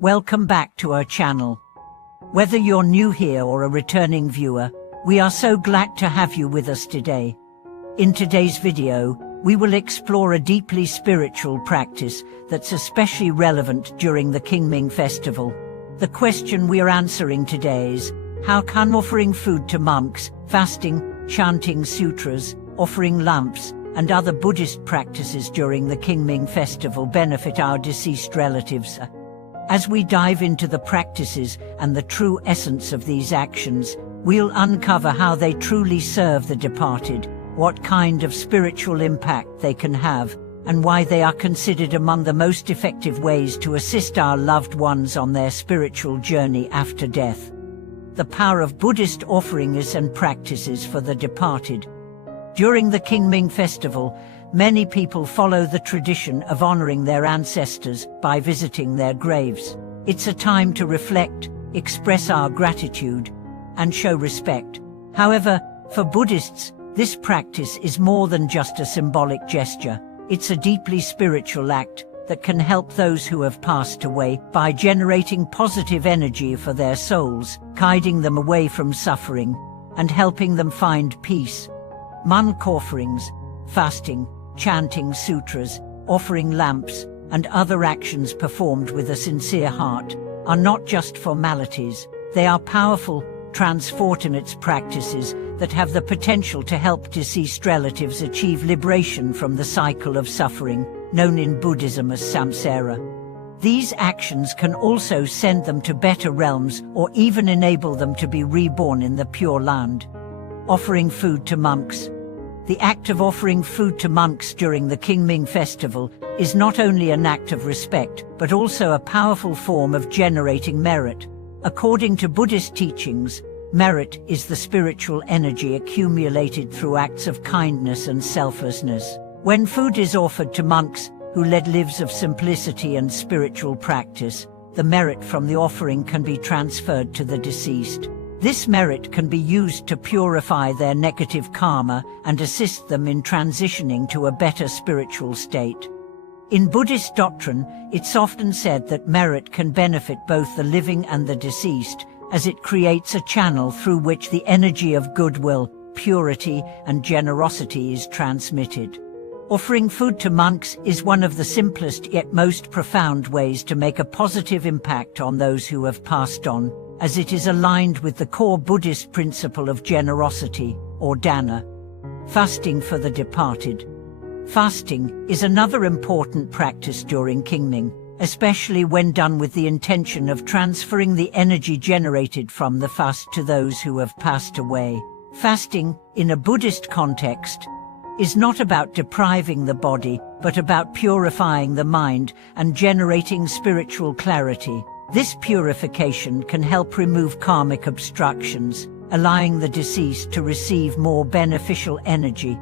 Welcome back to our channel. Whether you're new here or a returning viewer, we are so glad to have you with us today. In today's video, we will explore a deeply spiritual practice that's especially relevant during the Qingming festival. The question we are answering today is, how can offering food to monks, fasting, chanting sutras, offering lamps, and other Buddhist practices during the Qingming festival benefit our deceased relatives? As we dive into the practices and the true essence of these actions, we'll uncover how they truly serve the departed, what kind of spiritual impact they can have, and why they are considered among the most effective ways to assist our loved ones on their spiritual journey after death. The power of Buddhist offerings and practices for the departed. During the Qingming festival, many people follow the tradition of honoring their ancestors by visiting their graves. It's a time to reflect, express our gratitude, and show respect. However, for Buddhists, this practice is more than just a symbolic gesture. It's a deeply spiritual act that can help those who have passed away by generating positive energy for their souls, guiding them away from suffering, and helping them find peace. Monk offerings, fasting, chanting sutras, offering lamps, and other actions performed with a sincere heart are not just formalities. They are powerful, transformative practices that have the potential to help deceased relatives achieve liberation from the cycle of suffering, known in Buddhism as samsara. These actions can also send them to better realms or even enable them to be reborn in the Pure Land. Offering food to monks. The act of offering food to monks during the Qingming festival is not only an act of respect, but also a powerful form of generating merit. According to Buddhist teachings, merit is the spiritual energy accumulated through acts of kindness and selflessness. When food is offered to monks who led lives of simplicity and spiritual practice, the merit from the offering can be transferred to the deceased. This merit can be used to purify their negative karma and assist them in transitioning to a better spiritual state. In Buddhist doctrine, it's often said that merit can benefit both the living and the deceased, as it creates a channel through which the energy of goodwill, purity, and generosity is transmitted. Offering food to monks is one of the simplest yet most profound ways to make a positive impact on those who have passed on, as it is aligned with the core Buddhist principle of generosity, or dana. Fasting for the departed. Fasting is another important practice during Qingming, especially when done with the intention of transferring the energy generated from the fast to those who have passed away. Fasting, in a Buddhist context, is not about depriving the body, but about purifying the mind and generating spiritual clarity. This purification can help remove karmic obstructions, allowing the deceased to receive more beneficial energy.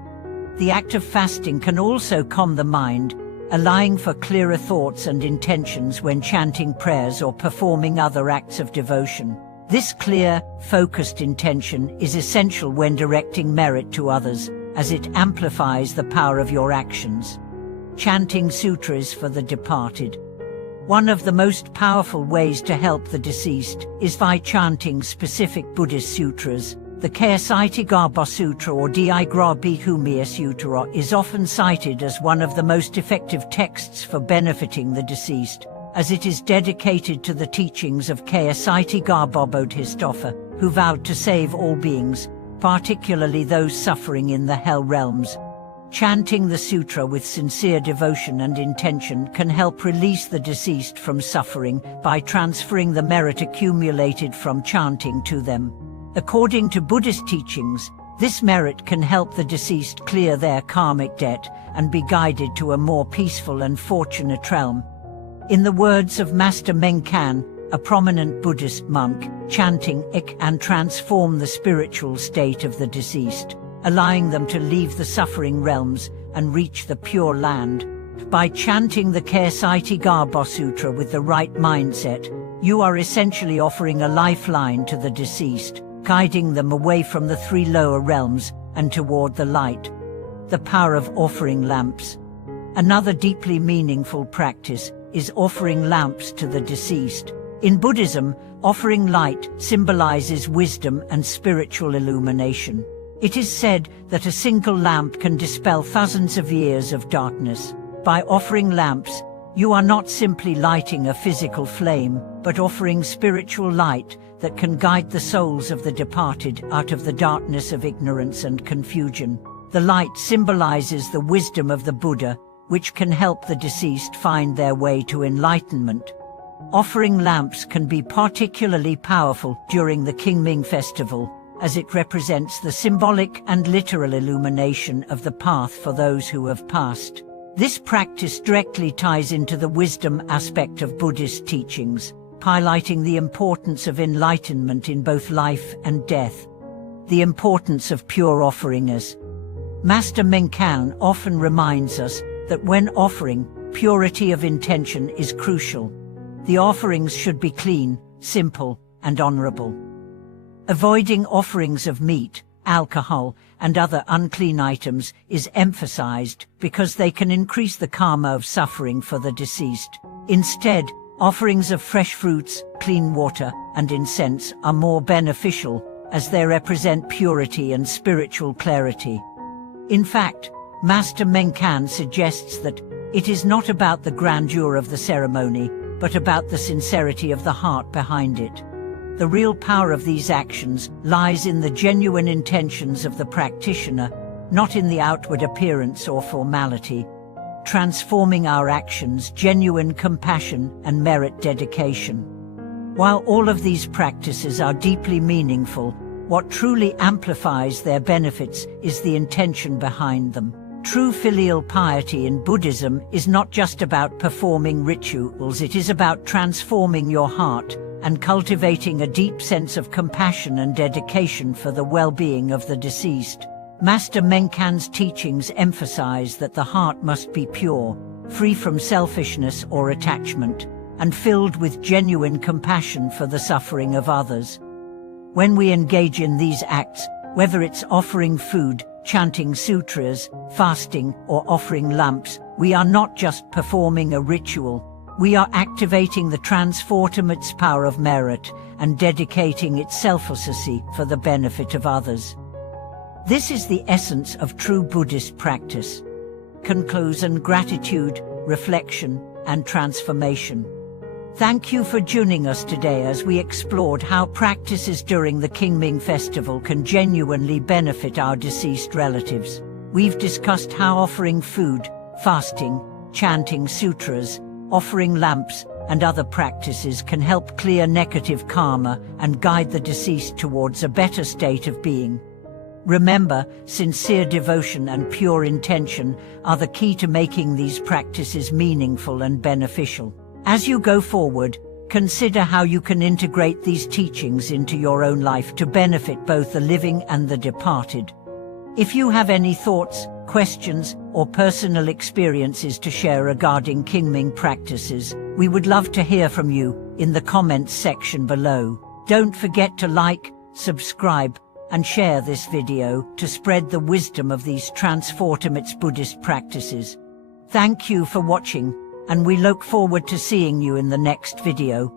The act of fasting can also calm the mind, allowing for clearer thoughts and intentions when chanting prayers or performing other acts of devotion. This clear, focused intention is essential when directing merit to others, as it amplifies the power of your actions. Chanting sutras for the departed. One of the most powerful ways to help the deceased is by chanting specific Buddhist sutras. The Qingming Sutra or Digrabihumia Sutra is often cited as one of the most effective texts for benefiting the deceased, as it is dedicated to the teachings of Qingming Bodhisattva, who vowed to save all beings, particularly those suffering in the hell realms. Chanting the sutra with sincere devotion and intention can help release the deceased from suffering by transferring the merit accumulated from chanting to them. According to Buddhist teachings, this merit can help the deceased clear their karmic debt and be guided to a more peaceful and fortunate realm. In the words of Master Mengkan, a prominent Buddhist monk, chanting can transform the spiritual state of the deceased, allowing them to leave the suffering realms and reach the Pure Land. By chanting the Qingming Sutra with the right mindset, you are essentially offering a lifeline to the deceased, guiding them away from the three lower realms and toward the light. The power of offering lamps. Another deeply meaningful practice is offering lamps to the deceased. In Buddhism, offering light symbolizes wisdom and spiritual illumination. It is said that a single lamp can dispel thousands of years of darkness. By offering lamps, you are not simply lighting a physical flame, but offering spiritual light that can guide the souls of the departed out of the darkness of ignorance and confusion. The light symbolizes the wisdom of the Buddha, which can help the deceased find their way to enlightenment. Offering lamps can be particularly powerful during the Qingming festival, as it represents the symbolic and literal illumination of the path for those who have passed. This practice directly ties into the wisdom aspect of Buddhist teachings, highlighting the importance of enlightenment in both life and death. The importance of pure offering. As Master Menkan often reminds us that when offering, purity of intention is crucial. The offerings should be clean, simple, and honorable. Avoiding offerings of meat, alcohol, and other unclean items is emphasized because they can increase the karma of suffering for the deceased. Instead, offerings of fresh fruits, clean water, and incense are more beneficial, as they represent purity and spiritual clarity. In fact, Master Menkan suggests that it is not about the grandeur of the ceremony, but about the sincerity of the heart behind it. The real power of these actions lies in the genuine intentions of the practitioner, not in the outward appearance or formality. Transforming our actions, genuine compassion, and merit dedication. While all of these practices are deeply meaningful, what truly amplifies their benefits is the intention behind them. True filial piety in Buddhism is not just about performing rituals, it is about transforming your heart and cultivating a deep sense of compassion and dedication for the well-being of the deceased. Master Menkan's teachings emphasize that the heart must be pure, free from selfishness or attachment, and filled with genuine compassion for the suffering of others. When we engage in these acts, whether it's offering food, chanting sutras, fasting, or offering lamps, we are not just performing a ritual. We are activating the transformative power of merit and dedicating its selflessly for the benefit of others. This is the essence of true Buddhist practice. Conclusion: gratitude, reflection, and transformation. Thank you for joining us today as we explored how practices during the Qingming festival can genuinely benefit our deceased relatives. We've discussed how offering food, fasting, chanting sutras, offering lamps, and other practices can help clear negative karma and guide the deceased towards a better state of being. Remember, sincere devotion and pure intention are the key to making these practices meaningful and beneficial. As you go forward, consider how you can integrate these teachings into your own life to benefit both the living and the departed. If you have any thoughts, questions, or personal experiences to share regarding Qingming practices, we would love to hear from you in the comments section below. Don't forget to like, subscribe, and share this video to spread the wisdom of these transformative Buddhist practices. Thank you for watching, and we look forward to seeing you in the next video.